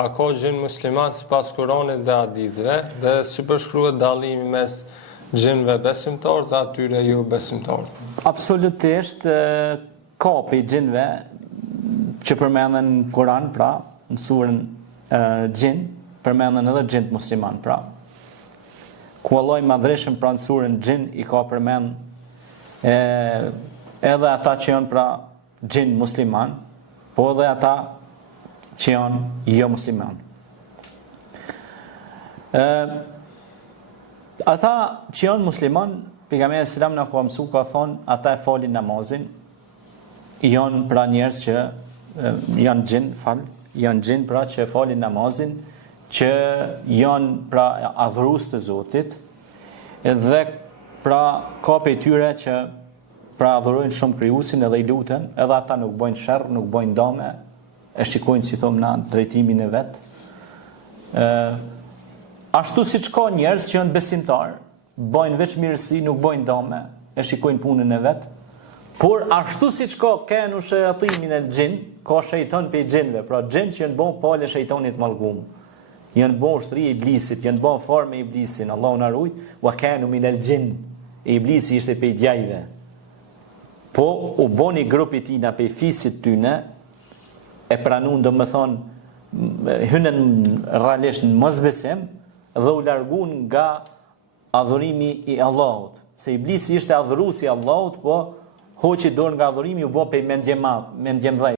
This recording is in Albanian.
a ka gjin musliman sipas Kuranit dhe hadithëve dhe si përshkruhet dallimi mes gjinëve besimtar dhe atyre jo besimtar? Absolutisht ka prej gjinëve që përmenden në Kur'an, pra në surën Gjin, përmenden edhe gjinët musliman, pra. Ku Allah i madhreshëm pra në surën Gjin i ka përmend edhe ata që janë pra gjin musliman, po edhe ata që janë jo musliman. Ata që janë musliman, pejgamberi selam na ka mësuar, ka thonë, ata e falin namazin, janë pra njerëz që janë gjin pra që e falin namazin, që janë pra adhurues të Zotit, dhe pra ka prej tyre që pra adhurojnë shumë krijuesin edhe i luten, edhe ata nuk bojnë sherr, nuk bojnë dame, e shikojnë si thonë na drejtimin e vet. Ashtu siç ka njerëz që janë besimtar, bojnë veç mirësi, nuk bojnë dame, e shikojnë punën e vet. Por ashtu siç ka kenu shejatimin e xhin, ka shejtan pe xhinve, pra xhin që janë bën palë shejtanit mallgum. Janë bën ushtri e iblisit, janë bën formë e iblisin, Allahu na ruaj, wa kanu min al-jinn. Iblisi ishte pe djajve. Po u boni grupi tina pe fisit tyne, e pranun do më thonë, hynën realisht në mosbesim dhe u largun nga adhurimi i Allahut. Se iblisi ishte adhuruesi i Allahut, po hoqi dorë nga adhurimi, u bë pe mendjem dhej.